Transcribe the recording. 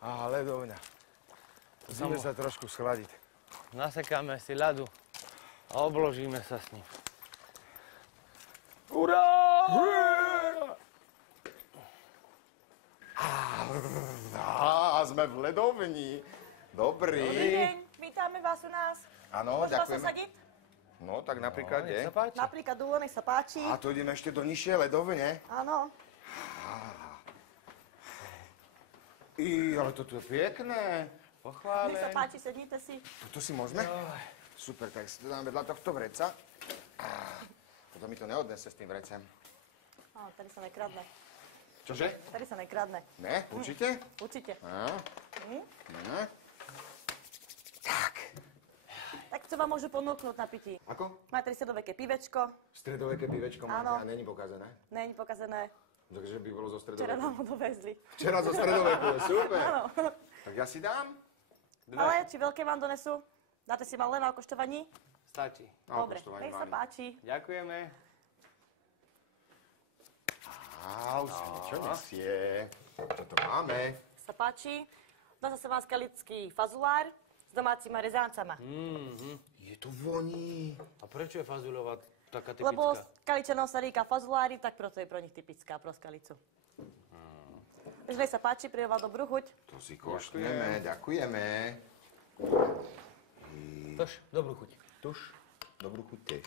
Á, ľadovňa. Musíme sa trošku schladiť. Nasekáme si ľadu a obložíme sa s ním. Urá! Á, sme v ľadovni. Dobrý. Dobrý deň, vítame vás u nás. Áno, Môžem vás ďakujeme. osadiť? No, tak napríklad, Nech kde? sa páči. Napríklad Dulo, nech sa páči. A to ideme ešte do nižšej ľadovne. Áno. Ale toto je pekné. Pochválen. Nech sa páči, sednite si. Toto si môžeme? Super, tak si to dám vedľa tohto vreca. Potom mi to neodnese s tým vrecem. Tady sa nekradne. Čože? Tady sa nekradne. Ne? Určite? Určite. Ne? Tak čo vám môžu ponúknuť na pití? Ako? Máte stredoveké pivečko, Stredoveké pivečko Áno. máte a není pokazené? není pokazené. Takže by bolo zo Včera stredoveku. nám ho dovezli. Včera zo stredoveku, super. Áno. Tak ja si dám? Ale či veľké vám donesú? Dáte si malé na okoštovaní? Stačí. Dobre, okoštovanie nech sa malé. páči. Ďakujeme. Už sa niečo nesie. Čo to máme? Nech sa páči. Dá sa vám skalický fazulár s domácima rezáncama. Je to voní. A prečo je fazulová taká typická? Lebo skaličanom sa ríka fazulári, tak proto je pro nich typická, pro skalicu. Takže nech sa páči, príjem vám dobrú chuť. To si koštujeme, ďakujeme. Tož, dobrú chuť. Tuž, dobrú chuť tiež.